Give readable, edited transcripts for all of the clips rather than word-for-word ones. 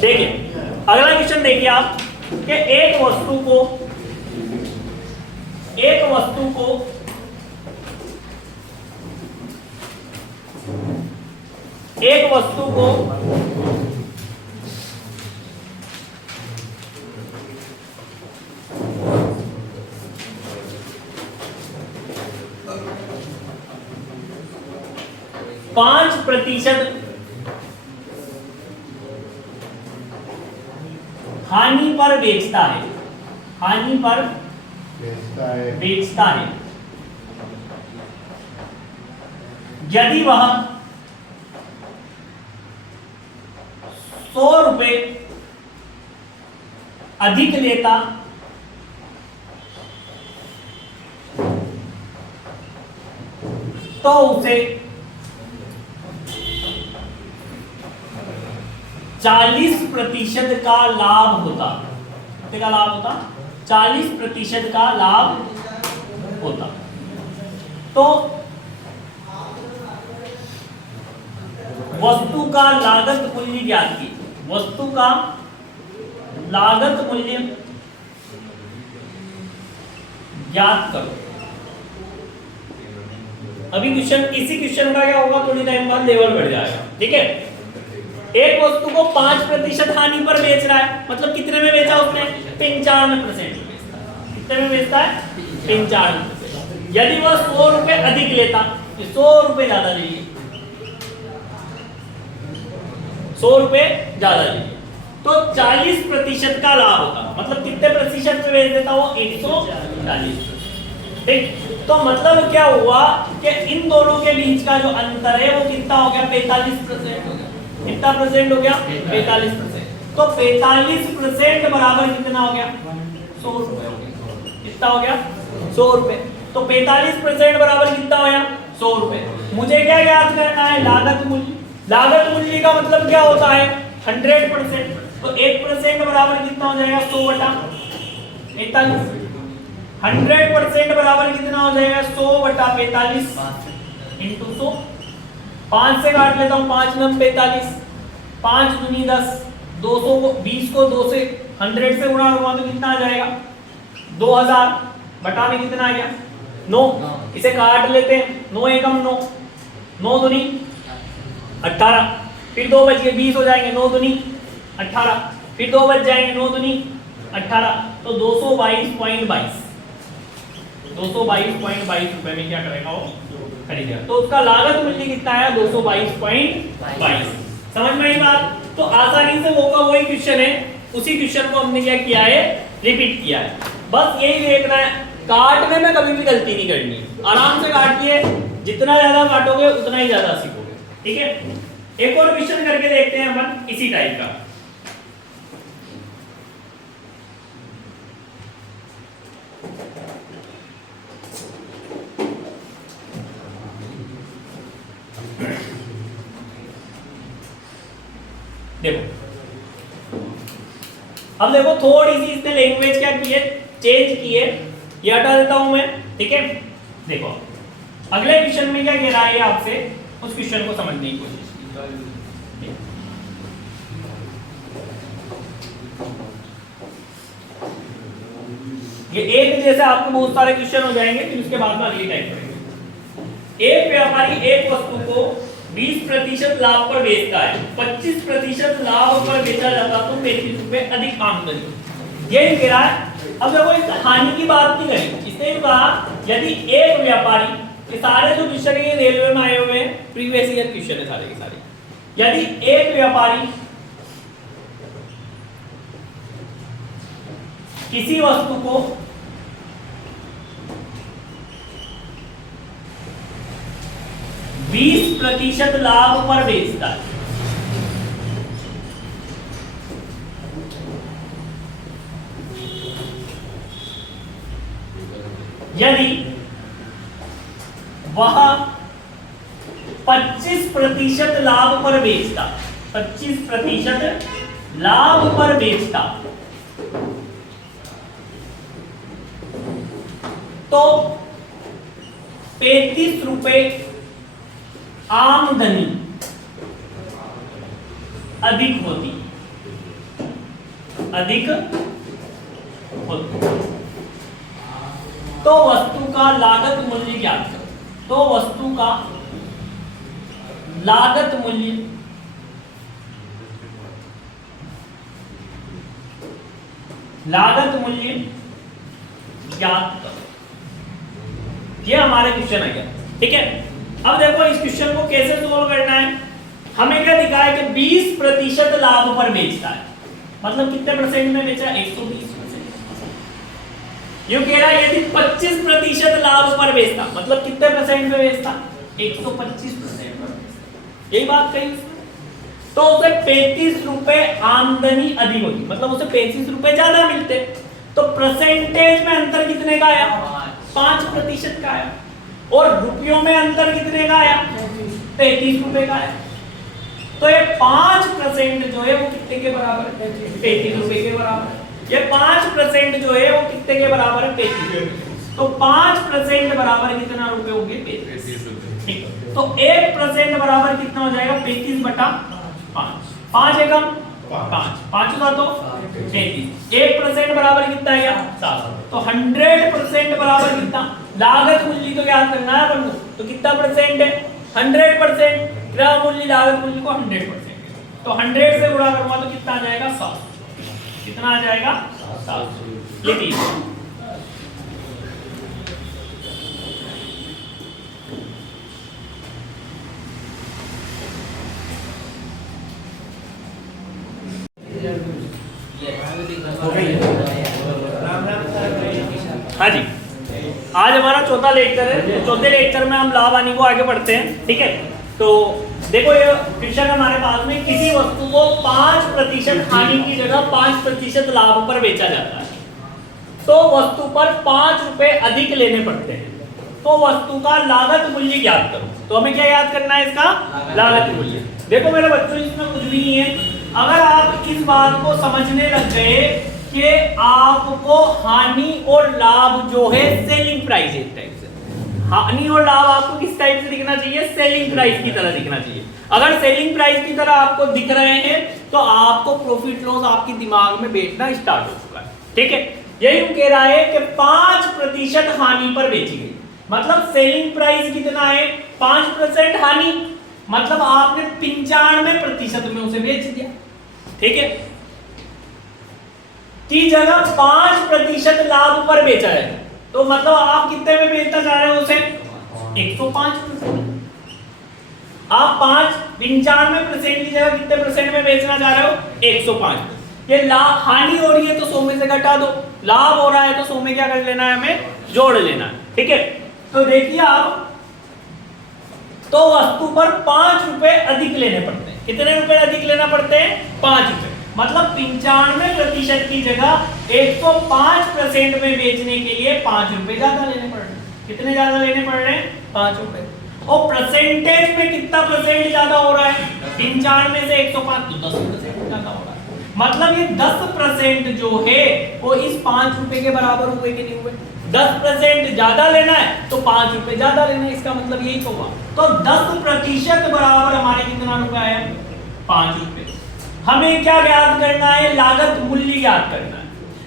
देखिए अगला क्वेश्चन देखिए आप कि एक वस्तु को 5% हानि पर बेचता है यदि वह 100 रुपए अधिक लेता तो उसे 40% का लाभ होता। कितने का लाभ होता? 40% का लाभ होता। तो वस्तु का लागत मूल्य ज्ञात की, वस्तु का लागत मूल्य ज्ञात करो। अभी क्वेश्चन, इसी क्वेश्चन का क्या होगा, थोड़ी टाइम बाद लेवल बढ़ जाएगा। ठीक है, एक वस्तु को 5% हानि पर बेच रहा है, मतलब कितने में बेचा उसने? 95% में बेचता है। कितने में बेचता है? 95%। यदि वह 100 रुपए अधिक लेता, 100 रुपए ज्यादा चाहिए, 100 रुपए ज्यादा चाहिए, तो 40% का लाभ होता। मतलब कितने प्रतिशत में बेच देता वो? 140। ठीक, तो मतलब क्या हुआ कि इन दोनों के बीच का जो अंतर है वो कितना हो गया? 45% हो गया। कितना परसेंट हो गया? 45%। तो 45% बराबर कितना हो गया? 100 रुपए हो गया। कितना हो गया? 100 रुपए। तो 45% बराबर कितना हो गया? 100 रुपए। मुझे क्या याद करना है? लागत मूल्य। लागत मूल्य का मतलब क्या होता है? 100%। तो 1% बराबर कितना हो जाएगा? 100 बटा 45। 100% बराबर कितना हो जाएगा? 100 बटा 45 इंटू 100। 5 से काट लेता हूँ, 5 9 45, 5 दूनी 10, 200 को 20 को 2 से 100 से गुणा करूंगा तो कितना आ जाएगा? 2000 बटा में कितना आ गया? 9। इसे काट लेते हैं, 9 एकम 9, 9 दूनी 18, फिर 2 बच गए 20 हो जाएंगे, 9 दूनी 18, फिर 2 बच जाएंगे, 9 दूनी 18, तो 222.22 रुपए में क्या करेगा वो? खरीदेगा। तो उसका लागत मूल्य कितना आया? 222.22। समझ में आई बात? तो आसानी से वो का वही क्वेश्चन है, उसी क्वेश्चन को हमने क्या किया है? रिपीट किया है। बस यही देखना है, काटने में कभी भी गलती नहीं करनी है। आराम से काटिए, जितना ज्यादा काटोगे उतना ही ज्यादा सीखोगे। ठीक है, एक और क्वेश्चन करके देखते हैं अपन इसी टाइप का। देखो, अब देखो थोड़ी सी इसने लैंग्वेज क्या की है? चेंज की है। ये हटा देता हूं मैं। ठीक है, देखो अगले क्वेश्चन में क्या कह रहा है आपसे, उस क्वेश्चन को समझने की कोशिश कीजिए। ये एक जैसे आपको बहुत सारे क्वेश्चन हो जाएंगे, फिर उसके बाद में अगली टाइप करेंगे। एक व्यापारी एक वस्तु को 20% लाभ पर बेचता है, 25% लाभ पर बेचा जाता तो 35 रुपए अधिक आमदनी। ये कह रहा है। अब देखो इस हानि की बात नहीं करें, इसने कहा यदि एक व्यापारी, ये सारे जो क्वेश्चन है रेलवे में आए हुए हैं, प्रीवियस ईयर क्वेश्चन है सारे के सारे। यदि एक व्यापारी किसी वस्तु को 20% लाभ पर बेचता है, यदि वह 25% लाभ पर बेचता, 25% लाभ पर बेचता, तो 35 रुपए आमदनी अधिक होती। अधिक होता है। तो वस्तु का लागत मूल्य ज्ञात करो। तो वस्तु का लागत मूल्य ज्ञात करो। ये हमारे क्वेश्चन है क्या, ठीक है। अब देखो इस क्वेश्चन को कैसे सोल्व करना है। हमें क्या दिखा है कि 20% लाभ पर बेचता है, मतलब कितने परसेंट में बेचा, 120%। ये कह रहा है यदि 25% लाभ पर बेचता, मतलब कितने परसेंट में बेचता, 125% पर बेचता। यही बात कही उसने। तो उसे 35 रुपए आमदनी अधिक होगी, मतलब उसे 35 रुपए ज्यादा मिलते। तो परसेंटेज में अंतर कितने का आया, 5% का आया। और रुपयों में अंतर कितने का आया, 33 रुपए का आया। तो ये 5% जो है वो कितने के बराबर है, 33 रुपए के बराबर। ये 5% जो है वो कितने के बराबर है, 33। तो 5% बराबर कितना रुपए होंगे, 35 रुपए। ठीक है, तो 1% बराबर कितना हो जाएगा, 35/5। 5 एकम 5, 5 का तो 33। 1% बराबर कितना आएगा, 7। तो 100% बराबर कितना, लागत मूल्य तो याद करना है अपन को। तो कितना परसेंट है, 100%। क्रय मूल्य लागत मूल्य को 100%। तो 100 से गुणा करूंगा तो कितना आ जाएगा, 7। कितना आ जाएगा, 7। ये 30। हाँ जी, आज हमारा चौथा लेक्चर है। चौथे लेक्चर में हम लाभ हानि को आगे बढ़ते हैं, ठीक है। तो देखो ये क्वेश्चन हमारे पास में, किसी वस्तु को 5% हानि की जगह 5% लाभ पर बेचा जाता है, तो वस्तु पर 5 रुपए अधिक लेने पड़ते हैं। तो वस्तु का लागत मूल्य ज्ञात करो। तो हमें क्या याद करना है, इसका लागत मूल्य। देखो मेरे बच्चों, इसमें कुछ भी नहीं है। अगर आप इस बात को समझने लग गए कि आपको हानि और लाभ जो है सेलिंग प्राइस, एक टाइप से हानि और लाभ आपको किस टाइप से दिखना चाहिए, सेलिंग प्राइस की तरह दिखना चाहिए। अगर सेलिंग प्राइस की तरह आपको दिख रहे हैं तो आपको प्रॉफिट लॉस आपके दिमाग में बैठना स्टार्ट हो चुका है, ठीक है। यही कह रहा है कि 5% हानि पर बेची गई, मतलब सेलिंग प्राइस कितना है, 5% हानि, मतलब आपने 95% में उसे बेच दिया, ठीक है। की जगह 5% लाभ पर बेचा है, तो मतलब आप कितने में बेचना चाह रहे हो उसे, 105%। आप 95% की जगह कितने परसेंट में बेचना चाह रहे हो, 105। ये लाभ हानि हो रही है तो 100 में से घटा दो, लाभ हो रहा है तो 100 में क्या कर लेना है, हमें जोड़ लेना है, ठीक है। तो देखिए आप, तो वस्तु पर 5 रुपए अधिक लेने पड़ते हैं। कितने रुपए अधिक लेना पड़ते हैं, 5 रुपए। मतलब 95% की जगह 105% में बेचने के लिए 5 रुपए ज्यादा लेने पड़ रहे हैं। कितने ज्यादा लेने पड़ रहे हैं, 5 रुपए। और परसेंटेज में कितना परसेंट ज्यादा हो रहा है, 95 से 105, तो 10% ज्यादा हो रहा है। मतलब ये 10% जो है वो इस 5 रुपए के बराबर हुए कि नहीं हुए। 10% ज्यादा लेना है तो 5 रुपए ज्यादा लेना है, इसका मतलब यही तो हुआ। तो 10% बराबर हमारे कितना रुपए आया, 5 रुपए। हमें क्या ज्ञात करना है, लागत मूल्य ज्ञात करना है।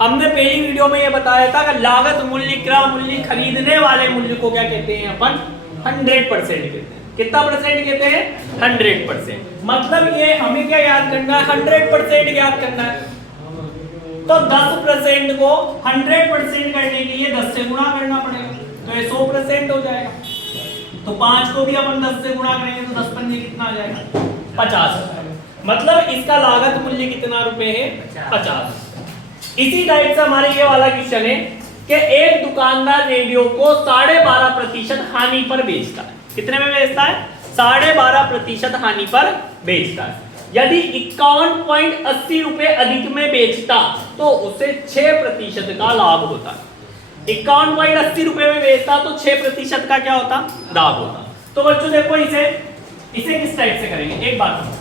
हमने पहली वीडियो में ये बताया था कि लागत मूल्य, क्रय मूल्य, खरीदने वाले मूल्य को क्या कहते हैं अपन, 100% कहते हैं। कितना परसेंट कहते हैं, 100%। मतलब ये हमें क्या याद करना है, 100% याद करना है। तो 10% को 100% करने के लिए 10 से गुणा करना पड़ेगा, तो ये 100% हो जाएगा। तो 5 को भी अपन 10 से गुणा करेंगे तो 10 पंजे कितना आ जाएगा, 50। मतलब इसका लागत मूल्य कितना रुपए है, 50। इसी टाइप से हमारे ये वाला क्वेश्चन है कि एक दुकानदार रेडियो को 12.5% हानि पर बेचता है। कितने में बेचता है, 12.5% हानि पर बेचता है। यदि 51.80 रुपए अधिक में बेचता तो उसे 6% का लाभ होता है। 51.80 रुपए में बेचता तो 6% का क्या होता, लाभ होता। तो बच्चों देखो इसे किस टाइप से करेंगे, एक बात,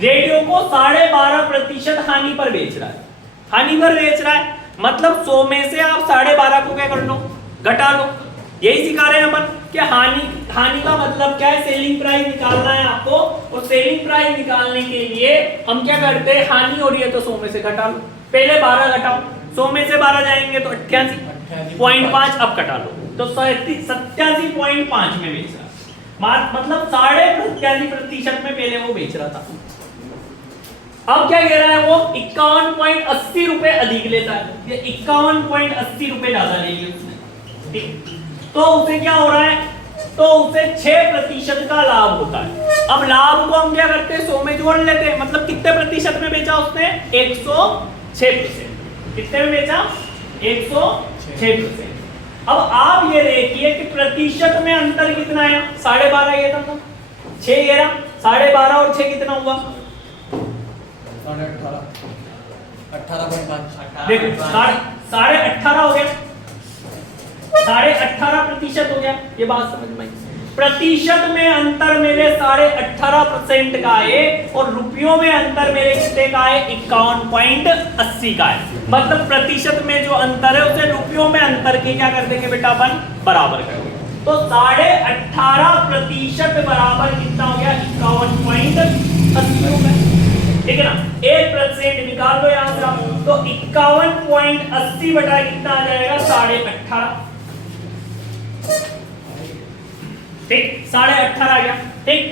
रेडियो को 12.5% हानि पर बेच रहा है। हानि पर बेच रहा है मतलब 100 में से आप 12.5 को क्या कर लो, घटा लो। यही सिखा रहे हैं अपन। कि हानि का मतलब क्या है, सेलिंग प्राइस निकालना है आपको, और सेलिंग प्राइस निकालने के लिए हम क्या करते हैं, हानि हो रही है तो 100 में से घटा लो, पहले 12 घटाओ, 100 में से 12 जाएंगे तो 88.5, अब कटा लो तो 87.5 में बेच रहा, मतलब 87.5% में पहले वो बेच रहा था। अब क्या कह रहा है वो, 51.80 रुपए अधिक लेता है, ये 51.80 रुपए ज्यादा ले लिए उसने, ठीक। तो उसे क्या हो रहा है, तो उसे 6% का लाभ होता है। अब लाभ को हम क्या करते हैं, 100 में जोड़ लेते हैं, मतलब कितने प्रतिशत में बेचा उसने, 106%। कितने में बेचा, 106%। अब आप ये देखिए कि प्रतिशत में अंतर कितना है, 12.5 ये था, 6 ये रहा, 12.5 और 6 कितना हुआ, 18.5, देखो 18.5 हो गया, 18.5% हो गया, ये बात समझ में आई। प्रतिशत में अंतर मेरे 18.5% का है, और रुपयों में अंतर मेरे कितने का है, 51.80 का है। मतलब प्रतिशत में जो अंतर है उसे रुपयों में अंतर के क्या कर देंगे बेटा, अपन बराबर कर देंगे। तो 18.5% बराबर कितना हो गया, 51.80 हो गया, ठीक है ना। 1% निकाल लो यहां से आप, तो 51.80 बटा कितना आ जाएगा, 18.5, ठीक, 18.5 आ गया, ठीक।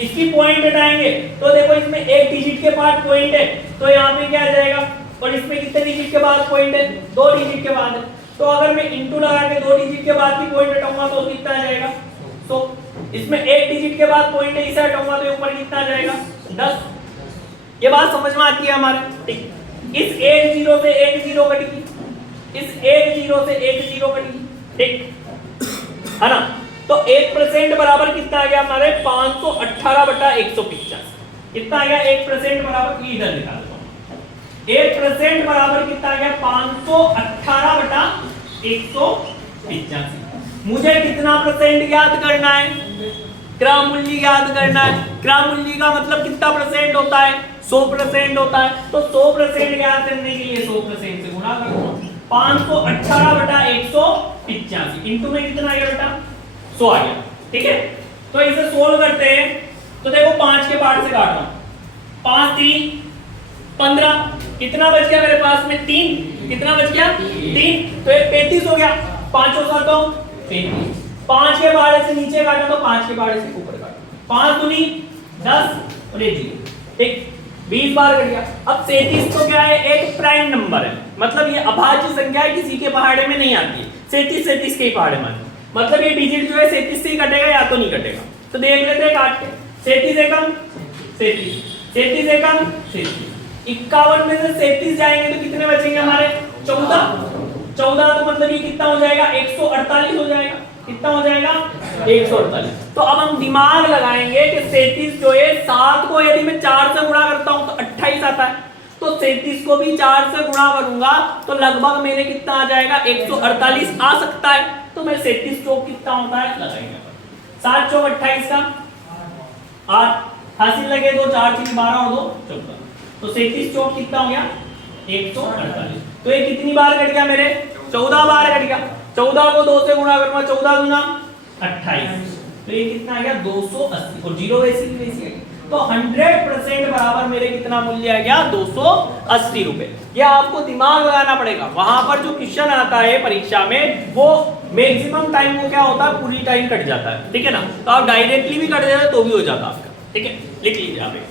इसकी पॉइंट हटाएंगे तो देखो इसमें एक डिजिट के बाद पॉइंट है, तो यहाँ पे क्या आ जाएगा, और इसमें कितने डिजिट के बाद पॉइंट है, 2 डिजिट के बाद है, तो अगर मैं इंटू लगा के 2 डिजिट के बाद की पॉइंट हटाऊंगा तो कितना आ जाएगा, तो इसमें एक डिजिट के बाद पॉइंट है, इसे हटाऊंगा तो ऊपर कितना आ जाएगा, 10। ये बात समझ में आती है हमारे, ठीक। इस 1 0 से 1 0 कटेगी, इस 1 0 से 1 0 कटेगी, ठीक है ना। तो 1% बराबर कितना आ गया हमारे, 518 बटा 185, कितना आ गया 1% बराबर, इधर निकाल दो, 1% बराबर कितना आ गया, 518 बटा 185। मुझे कितना परसेंट याद करना है, क्रय मूल्य याद करना है। क्रय मूल्य का मतलब कितना परसेंट होता है, 100% होता है, तो 100% याद करने के लिए 100% से गुणा कर दो, 518 बटा 185 इंटू में कितना आ गया बेटा, 100 आ गया, ठीक है। तो इसे सोल्व करते हैं, तो देखो 5 के पार्ट से काटता हूं, 5 3 15, कितना बच गया मेरे पास में, 3, कितना बच गया 3, तो ये 35 हो गया, 5 और 7 35, 5 के बारे से नीचे काटा तो 5 के बारे से ऊपर काटा, 5 दूनी 10 और 1 ठीक, 20 बार कट गया। अब 37 तो क्या है, एक प्राइम नंबर है, मतलब ये अभाज्य संख्या है, किसी के पहाड़े में नहीं आती है, 37 के ही पहाड़े में, मतलब ये डिजिट जो है 37 से ही कटेगा या तो नहीं कटेगा, तो देख लेते हैं काट के, 37 एकम 37, 37 एकम 37, 51 में से 37 जाएंगे तो कितने बचेंगे हमारे, 14 तो मतलब ये कितना हो जाएगा, 148 हो जाएगा, कितना हो जाएगा 148। तो अब हम दिमाग लगाएंगे कि 37 जो है 7 को यदि मैं 4 से गुणा करता हूं तो 28 आता है, तो 37 को भी 4 से गुणा करूंगा तो लगभग मेरे कितना आ जाएगा, 148 आ सकता है। तो मैं 37 चौक कितना होता है लगाएंगे, 7 चौक 28 का 8 हासिल लगे, 2 4 3 12 और 2 14, तो 37 चौक कितना हो गया 148। तो ये कितनी बार कट गया मेरे, 14 बार कट गया, 14 को 2 से गुणा करूंगा, 14 दूना 28, तो ये कितना आ गया 280, और 0 वैसे ही वैसे है, तो 100% बराबर मेरे कितना मूल्य आ गया 280 रुपए। ये आपको दिमाग लगाना पड़ेगा, वहां पर जो क्वेश्चन आता है परीक्षा में वो मैक्सिमम टाइम वो क्या होता है, पूरी टाइम कट जाता है, ठीक है ना। तो आप डायरेक्टली भी कट जाए तो भी हो जाता आपका, ठीक है, लिख लीजिए आप एक